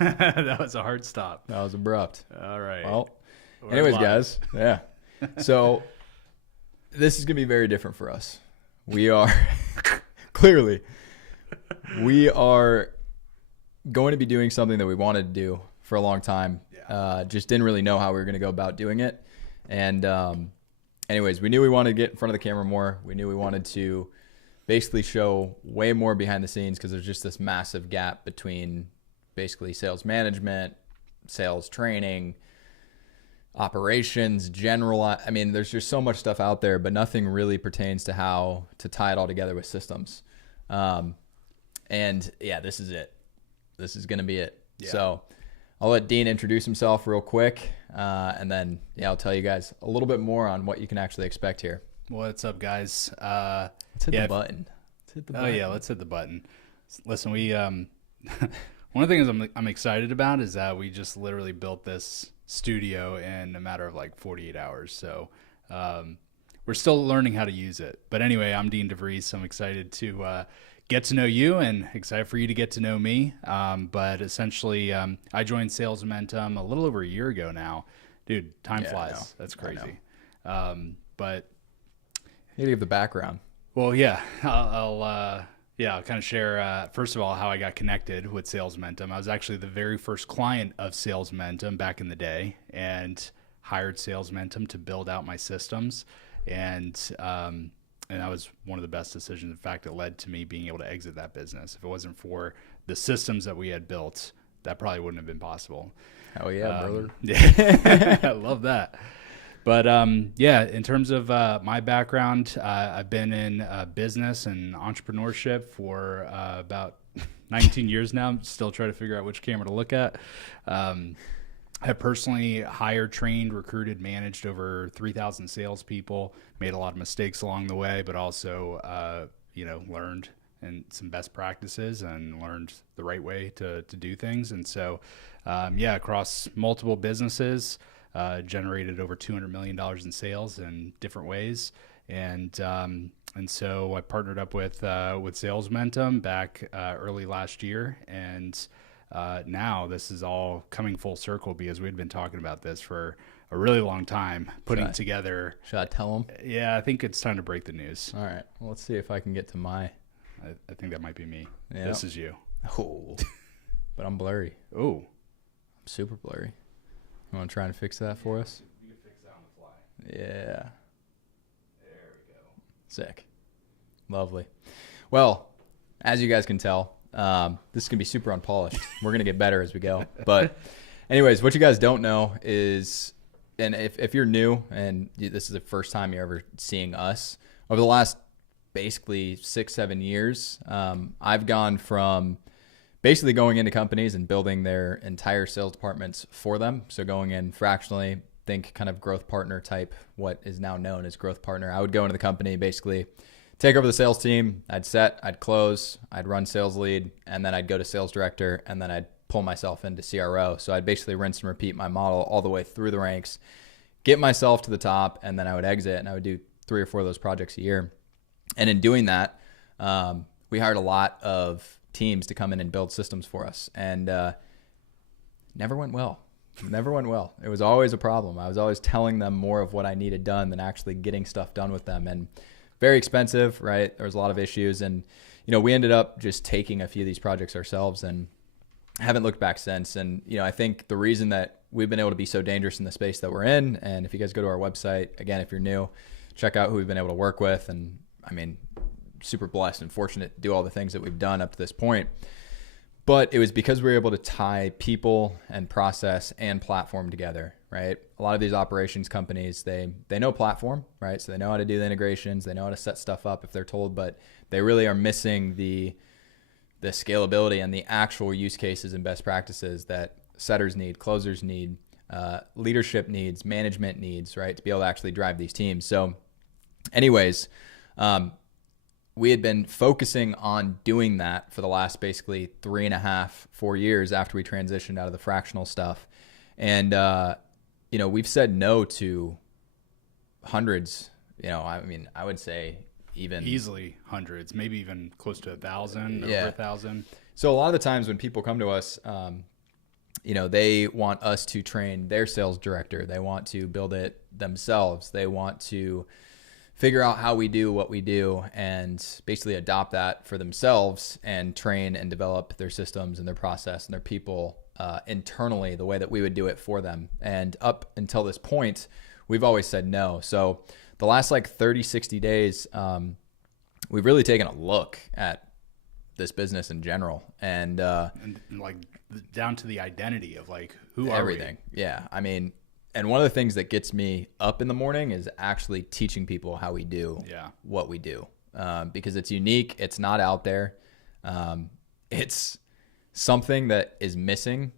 That was a hard stop. That was abrupt. All right. Well, We're anyways, live. guys. Yeah. So this is going to be very different for us. We are clearly, we are going to be doing something that we wanted to do for a long time. Just didn't really know how we were going to go about doing it. And anyways, we knew we wanted to get in front of the camera more. We knew we wanted to basically show way more behind the scenes because there's just this massive gap between basically sales management, sales training, operations, general. I mean, there's just so much stuff out there, but nothing really pertains to how to tie it all together with systems. And yeah, this is it. This is going to be it. Yeah. So I'll let Dean introduce himself real quick. And then, I'll tell you guys a little bit more on what you can actually expect here. What's up, guys? Let's hit the button. Let's hit the button. Oh yeah, let's hit the button. Listen, we one of the things I'm excited about is that we just literally built this studio in a matter of like 48 hours. So we're still learning how to use it. But anyway, I'm Dean DeVries. I'm excited to get to know you and excited for you to get to know me. But essentially, I joined Sales Momentum a little over a year ago now. Dude, time flies. That's crazy. But you gotta give the background. Well, yeah, I'll kind of share, first of all, how I got connected with Sales Momentum. I was actually the very first client of Sales Momentum back in the day and hired Sales Momentum to build out my systems. And that was one of the best decisions. In fact, it led to me being able to exit that business. If it wasn't for the systems that we had built, that probably wouldn't have been possible. Oh, yeah, brother. Yeah, I love that. But in terms of my background, I've been in business and entrepreneurship for about 19 years now. I'm still trying to figure out which camera to look at. I personally hired, trained, recruited, managed over 3,000 salespeople, made a lot of mistakes along the way, but also, learned and some best practices and learned the right way to do things. And so, across multiple businesses, generated over $200 million in sales in different ways. And so I partnered up with Sales Momentum back early last year. And now this is all coming full circle because we'd been talking about this for a really long time, putting together. Should I tell them? Yeah, I think it's time to break the news. All right. Well, let's see if I can get to my. I think that might be me. Yep. This is you. Oh, but I'm blurry. Oh, I'm super blurry. You want to try and fix that for us? You can fix that on the fly. Yeah. There we go. Sick. Lovely. Well, as you guys can tell, this is going to be super unpolished. We're going to get better as we go. But anyways, what you guys don't know is, and if you're new and this is the first time you're ever seeing us, over the last basically 6-7 years, I've gone from basically going into companies and building their entire sales departments for them. So going in fractionally, think kind of growth partner type, what is now known as growth partner. I would go into the company, basically take over the sales team. I'd close, I'd run sales lead, and then I'd go to sales director, and then I'd pull myself into CRO. So I'd basically rinse and repeat my model all the way through the ranks, get myself to the top, and then I would exit, and I would do 3 or 4 of those projects a year. And in doing that, we hired a lot of teams to come in and build systems for us, and never went well. It was always a problem. I was always telling them more of what I needed done than actually getting stuff done with them, and very expensive, right? There was a lot of issues, and we ended up just taking a few of these projects ourselves and haven't looked back since. And I think the reason that we've been able to be so dangerous in the space that we're in, and if you guys go to our website, again, if you're new, check out who we've been able to work with, and I mean, super blessed and fortunate to do all the things that we've done up to this point. But it was because we were able to tie people and process and platform together, right? A lot of these operations companies, they know platform, right? So they know how to do the integrations, they know how to set stuff up if they're told, but they really are missing the scalability and the actual use cases and best practices that setters need, closers need, leadership needs, management needs, right? To be able to actually drive these teams. So anyways, we had been focusing on doing that for the last basically 3.5-4 years after we transitioned out of the fractional stuff. And, we've said no to hundreds, I would say even easily hundreds, maybe even close to 1,000, over 1,000. So a lot of the times when people come to us, they want us to train their sales director. They want to build it themselves. They want to figure out how we do what we do and basically adopt that for themselves and train and develop their systems and their process and their people internally the way that we would do it for them. And up until this point, we've always said no. So the last like 30, 60 days, we've really taken a look at this business in general and like down to the identity of like, who are everything. Yeah. I mean, and one of the things that gets me up in the morning is actually teaching people how we do what we do, because it's unique. It's not out there. It's something that is missing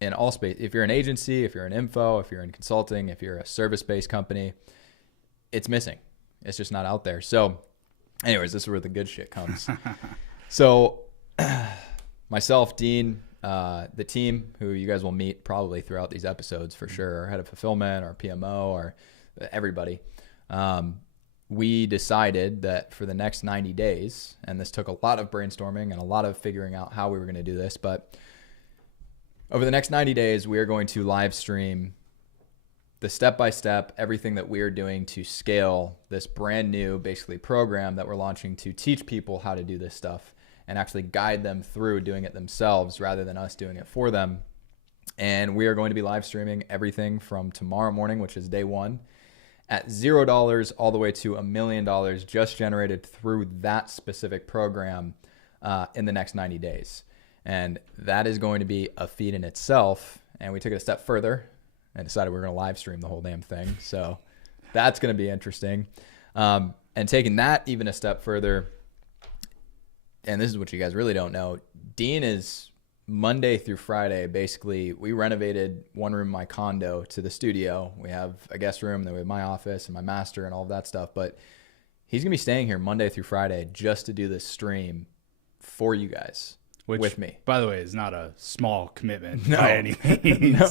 in all space. If you're an agency, if you're an info, if you're in consulting, if you're a service-based company, it's missing. It's just not out there. So anyways, this is where the good shit comes. So myself, Dean, the team who you guys will meet probably throughout these episodes for sure, our head of fulfillment, our PMO, or everybody, we decided that for the next 90 days, and this took a lot of brainstorming and a lot of figuring out how we were going to do this, but over the next 90 days, we are going to live stream the step-by-step, everything that we are doing to scale this brand new, basically, program that we're launching to teach people how to do this stuff and actually guide them through doing it themselves rather than us doing it for them. And we are going to be live streaming everything from tomorrow morning, which is day one, at $0 all the way to $1 million just generated through that specific program in the next 90 days. And that is going to be a feat in itself. And we took it a step further and decided we were going to live stream the whole damn thing. So that's going to be interesting. And taking that even a step further, and this is what you guys really don't know, Dean is Monday through Friday. Basically, we renovated one room in my condo to the studio. We have a guest room, then we have my office and my master and all of that stuff. But he's going to be staying here Monday through Friday just to do this stream for you guys. Which, with me, by the way, is not a small commitment by any means. No.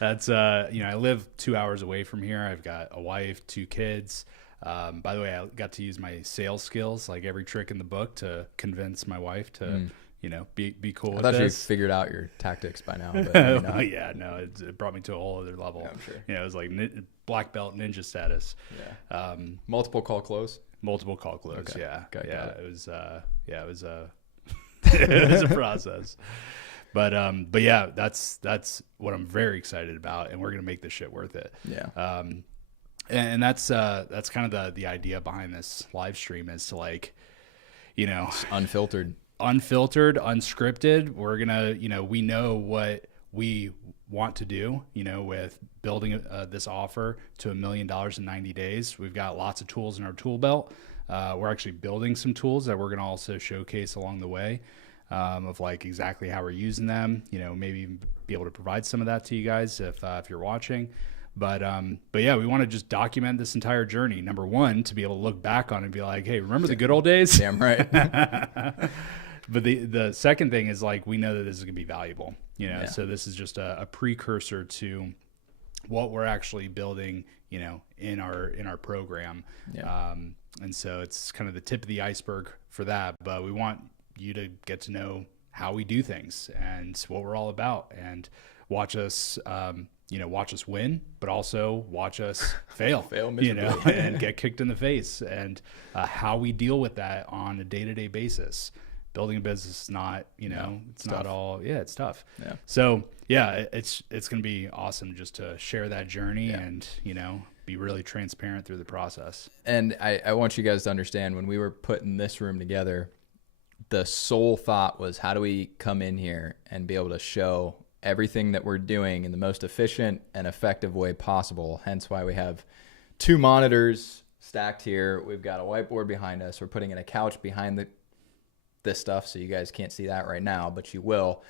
That's I live 2 hours away from here. I've got a wife, 2 kids. By the way, I got to use my sales skills, like every trick in the book, to convince my wife to, be cool with this. I thought you figured out your tactics by now. But it brought me to a whole other level. Yeah, I'm sure. It was like black belt ninja status. Yeah. Multiple call close. Multiple call close. Okay. Yeah. Okay, yeah. it. It was. It was a. It was a process, but yeah, that's what I'm very excited about, and we're gonna make this shit worth it. Yeah. And that's kind of the idea behind this live stream is to It's unfiltered, unscripted. We're gonna, we know what we want to do, with building this offer to $1 million in 90 days. We've got lots of tools in our tool belt. We're actually building some tools that we're going to also showcase along the way, of like exactly how we're using them, maybe even be able to provide some of that to you guys if you're watching. But yeah, we want to just document this entire journey. Number one, to be able to look back on it and be like, hey, remember the good old days? Damn right. But the second thing is like, we know that this is going to be valuable, Yeah. So this is just a precursor to what we're actually building, in our program. Yeah. And so it's kind of the tip of the iceberg for that, but we want you to get to know how we do things and what we're all about, and watch us, watch us win, but also watch us fail, miserably. and get kicked in the face, and how we deal with that on a day-to-day basis. Building a business is not, it's not all, it's tough. Yeah. So yeah, it's going to be awesome just to share that journey and, be really transparent through the process. And I want you guys to understand, when we were putting this room together, the sole thought was, how do we come in here and be able to show everything that we're doing in the most efficient and effective way possible? Hence why we have 2 monitors stacked here. We've got a whiteboard behind us. We're putting in a couch behind this stuff, so you guys can't see that right now, but you will.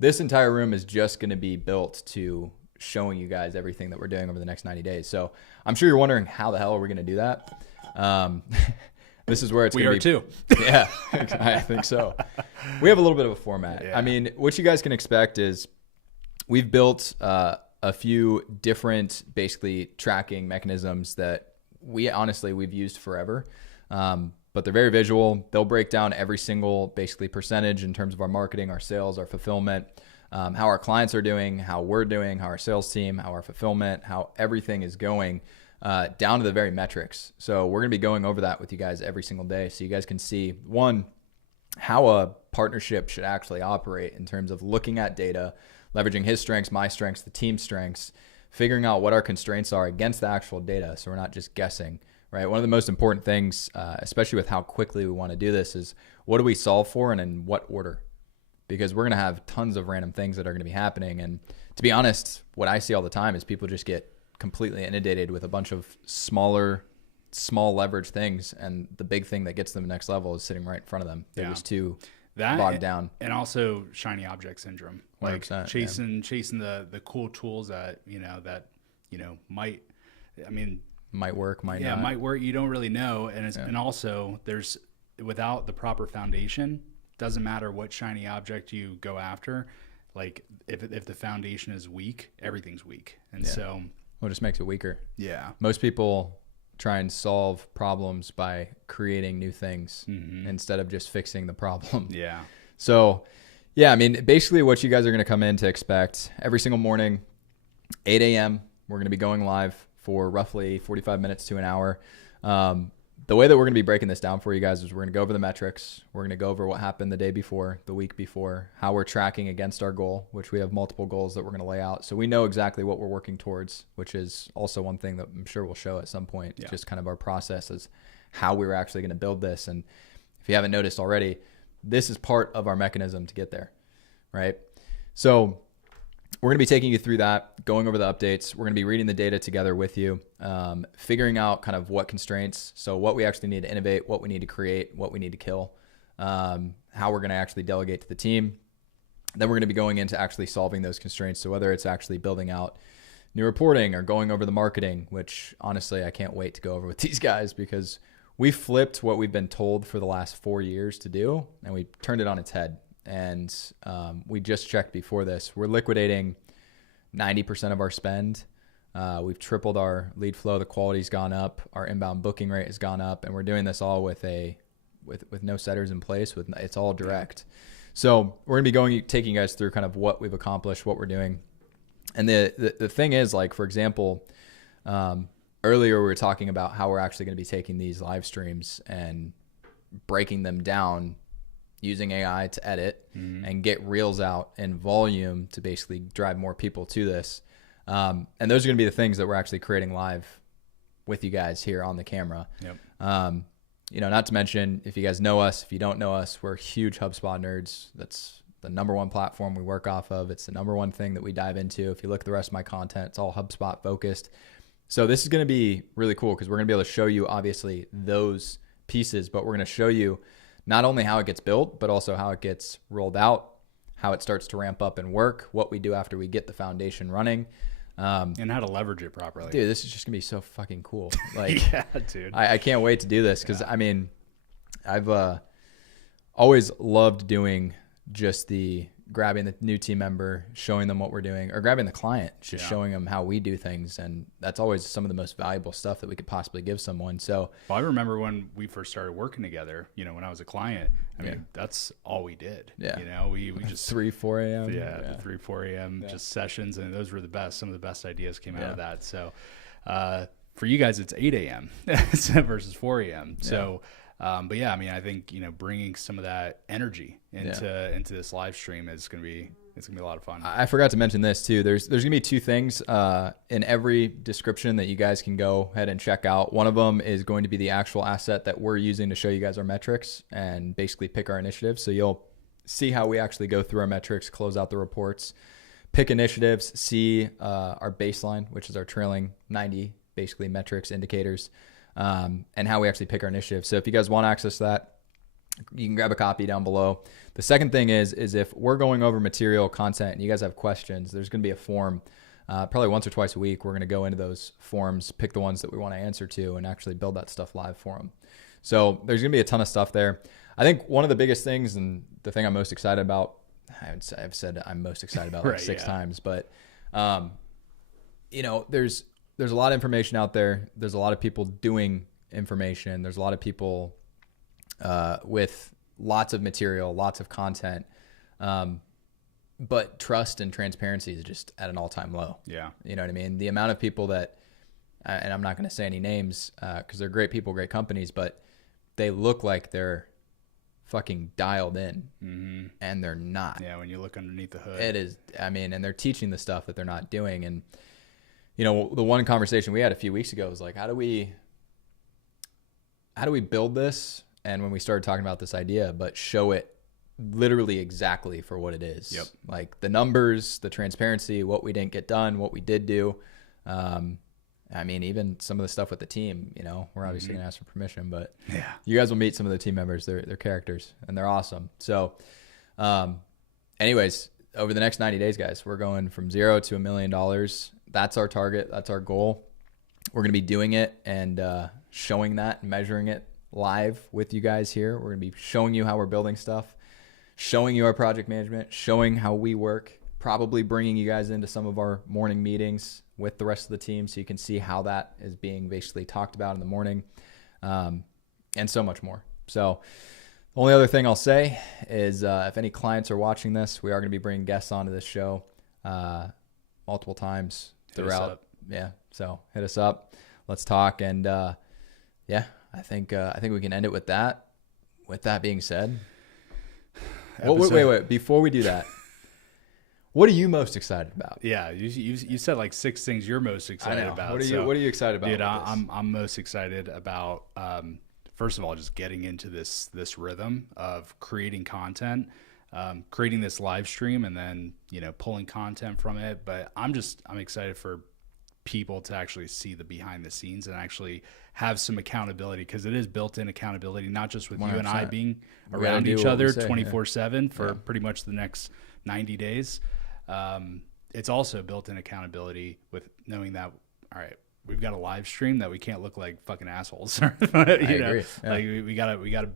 This entire room is just going to be built to showing you guys everything that we're doing over the next 90 days. So I'm sure you're wondering, how the hell are we going to do that? This is where it's going to be. We are too. Yeah, I think so. We have a little bit of a format. Yeah. I mean, what you guys can expect is we've built a few different basically tracking mechanisms that we've used forever. But they're very visual. They'll break down every single basically percentage in terms of our marketing, our sales, our fulfillment, how our clients are doing, how we're doing, how our sales team, how our fulfillment, how everything is going, down to the very metrics. So we're going to be going over that with you guys every single day. So you guys can see, one, how a partnership should actually operate in terms of looking at data, leveraging his strengths, my strengths, the team's strengths, figuring out what our constraints are against the actual data. So we're not just guessing, right? One of the most important things, especially with how quickly we want to do this, is what do we solve for and in what order? Because we're going to have tons of random things that are going to be happening. And to be honest, what I see all the time is people just get completely inundated with a bunch of small leverage things. And the big thing that gets them to the next level is sitting right in front of them. They're just too bogged down. And also shiny object syndrome, like chasing the cool tools that might work, might not. Might work. You don't really know. And also there's, without the proper foundation, doesn't matter what shiny object you go after. Like if the foundation is weak, everything's weak. And so, well, it just makes it weaker. Yeah. Most people try and solve problems by creating new things instead of just fixing the problem. Yeah. So, yeah, I mean, basically what you guys are going to come in to expect every single morning, 8 a.m., we're going to be going live for roughly 45 minutes to an hour. The way that we're going to be breaking this down for you guys is we're going to go over the metrics. We're going to go over what happened the day before, the week before, how we're tracking against our goal, which we have multiple goals that we're going to lay out. So we know exactly what we're working towards, which is also one thing that I'm sure we'll show at some point, just kind of our process is how we were actually going to build this. And if you haven't noticed already, this is part of our mechanism to get there, right? So we're going to be taking you through that, going over the updates. We're going to be reading the data together with you, figuring out kind of what constraints, so what we actually need to innovate, what we need to create, what we need to kill, how we're going to actually delegate to the team. Then we're going to be going into actually solving those constraints. So whether it's actually building out new reporting or going over the marketing, which honestly, I can't wait to go over with these guys because we flipped what we've been told for the last 4 years to do, and we turned it on its head. And we just checked before this. We're liquidating 90% of our spend. We've tripled our lead flow. The quality's gone up. Our inbound booking rate has gone up, and we're doing this all with no setters in place. It's all direct. So we're gonna be taking you guys through kind of what we've accomplished, what we're doing. And the thing is, like, for example, earlier we were talking about how we're actually going to be taking these live streams and breaking them down using AI to edit and get reels out in volume to basically drive more people to this. And those are going to be the things that we're actually creating live with you guys here on the camera. Yep. Not to mention, if you guys know us, if you don't know us, we're huge HubSpot nerds. That's the number one platform we work off of. It's the number one thing that we dive into. If you look at the rest of my content, it's all HubSpot focused. So this is going to be really cool because we're going to be able to show you obviously those pieces, but we're going to show you not only how it gets built, but also how it gets rolled out, how it starts to ramp up and work, what we do after we get the foundation running. And how to leverage it properly. Dude, this is just gonna be so fucking cool. Like, yeah, dude. I can't wait to do this because I mean, I've always loved doing just the grabbing the new team member, showing them what we're doing, or grabbing the client, just showing them how we do things. And that's always some of the most valuable stuff that we could possibly give someone. So I remember when we first started working together, when I was a client, I mean, that's all we did. Yeah. We just 3, 4 a.m. The 3, 4 a.m. just sessions. And those were the best. Some of the best ideas came out of that. So for you guys, it's 8 a.m. versus 4 a.m. So, but yeah, I mean, I think, bringing some of that energy into this live stream is going to be a lot of fun. I forgot to mention this too. There's going to be 2 things in every description that you guys can go ahead and check out. One of them is going to be the actual asset that we're using to show you guys our metrics and basically pick our initiatives. So you'll see how we actually go through our metrics, close out the reports, pick initiatives, see our baseline, which is our trailing 90 basically metrics indicators. And how we actually pick our initiatives. So if you guys want access to that, you can grab a copy down below. The second thing is if we're going over material content and you guys have questions, there's going to be a form, probably once or twice a week. We're going to go into those forms, pick the ones that we want to answer to, and actually build that stuff live for them. So there's going to be a ton of stuff there. I think one of the biggest things, and the thing I'm most excited about, I've said I'm most excited about like 6 times, but there's a lot of information out there. There's a lot of people doing information. There's a lot of people with lots of material, lots of content. but trust and transparency is just at an all-time low. Yeah. You know what I mean? The amount of people that, and I'm not going to say any names because they're great people, great companies, but they look like they're fucking dialed in, and they're not. Yeah, when you look underneath the hood. It is, I mean, and they're teaching the stuff that they're not doing. And, you know, the one conversation we had a few weeks ago was like, how do we build this? And when we started talking about this idea, but show it literally exactly for what it is. Yep. Like the numbers, the transparency, what we didn't get done, what we did do. I mean, even some of the stuff with the team, you know, we're obviously going to ask for permission, but yeah, you guys will meet some of the team members. They're characters and they're awesome. So, anyways, over the next 90 days, guys, we're going from $0 to $1 million. That's our target. That's our goal. We're going to be doing it and showing that and measuring it live with you guys here. We're going to be showing you how we're building stuff, showing you our project management, showing how we work, probably bringing you guys into some of our morning meetings with the rest of the team so you can see how that is being basically talked about in the morning, and so much more. So the only other thing I'll say is if any clients are watching this, we are going to be bringing guests onto this show multiple times throughout. Yeah, so hit us up. Let's talk. And yeah, I think we can end it with that. With that being said, wait. Before we do that, what are you most excited about? Yeah, you said like 6 things you're most excited about. What are you excited about? Dude, I'm most excited about first of all just getting into this rhythm of creating content, creating this live stream, and then pulling content from it. But I'm excited for people to actually see the behind the scenes and actually have some accountability, because it is built-in accountability, not just with 100%. You and I being around each other 24/7 for pretty much the next 90 days. It's also built-in accountability with knowing that, all right, we've got a live stream that we can't look like fucking assholes. I agree. Yeah. Like we gotta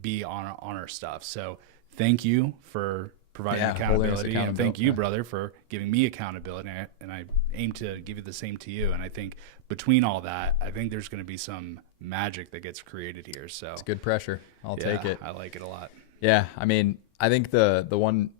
be on our stuff. So thank you for providing accountability, and thank you, brother, for giving me accountability. And I aim to give you the same to you. And I think between all that, I think there's going to be some magic that gets created here. So it's good pressure. I'll take it. I like it a lot. Yeah. I mean, I think the one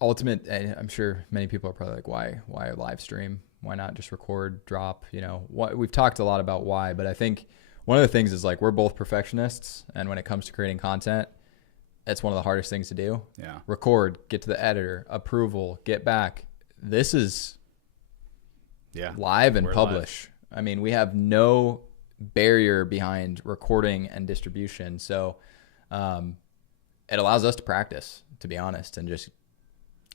ultimate, and I'm sure many people are probably like, why live stream? Why not just record, drop? We've talked a lot about why, but I think one of the things is like, we're both perfectionists. And when it comes to creating content, it's one of the hardest things to do. Yeah. Record, get to the editor, approval, get back. This is live and publish. Live. I mean, we have no barrier behind recording and distribution. So it allows us to practice, to be honest, and just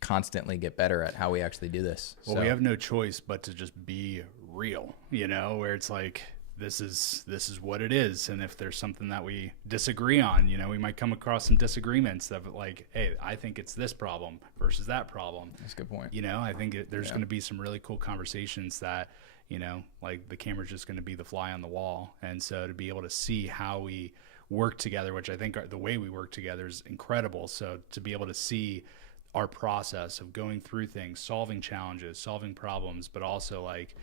constantly get better at how we actually do this. Well, we have no choice but to just be real, where it's like, this is what it is. And if there's something that we disagree on, we might come across some disagreements of like, hey, I think it's this problem versus that problem. That's a good point. I think there's going to be some really cool conversations that, like the camera's just going to be the fly on the wall. And so to be able to see how we work together, which I think the way we work together is incredible. So to be able to see our process of going through things, solving challenges, solving problems, but also like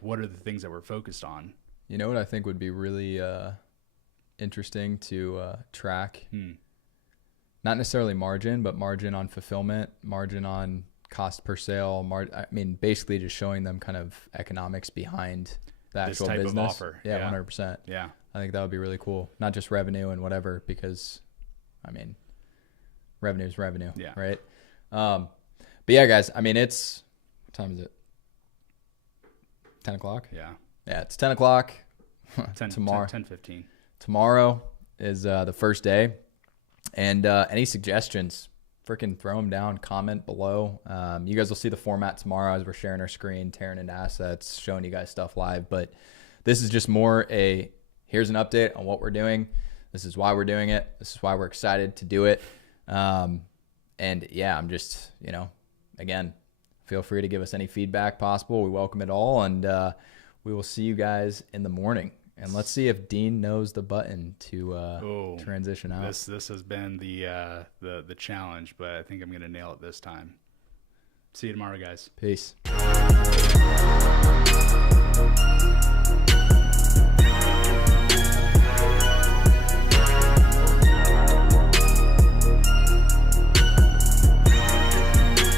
what are the things that we're focused on? You know what I think would be really interesting to track? Not necessarily margin, but margin on fulfillment, margin on cost per sale. I mean, basically just showing them kind of economics behind the actual this type business. Of offer. Yeah, 100%. Yeah. I think that would be really cool. Not just revenue and whatever, because, I mean, revenue is revenue, right? But yeah, guys, I mean, what time is it? 10 o'clock? Yeah. Yeah, it's 10 o'clock. 10:15. Tomorrow is the first day. And any suggestions, freaking throw them down, comment below. You guys will see the format tomorrow as we're sharing our screen, tearing into assets, showing you guys stuff live. But this is just more here's an update on what we're doing. This is why we're doing it. This is why we're excited to do it. And yeah, I'm just, again, feel free to give us any feedback possible. We welcome it all. And we will see you guys in the morning. And let's see if Dean knows the button to transition out. This has been the challenge, but I think I'm going to nail it this time. See you tomorrow, guys. Peace.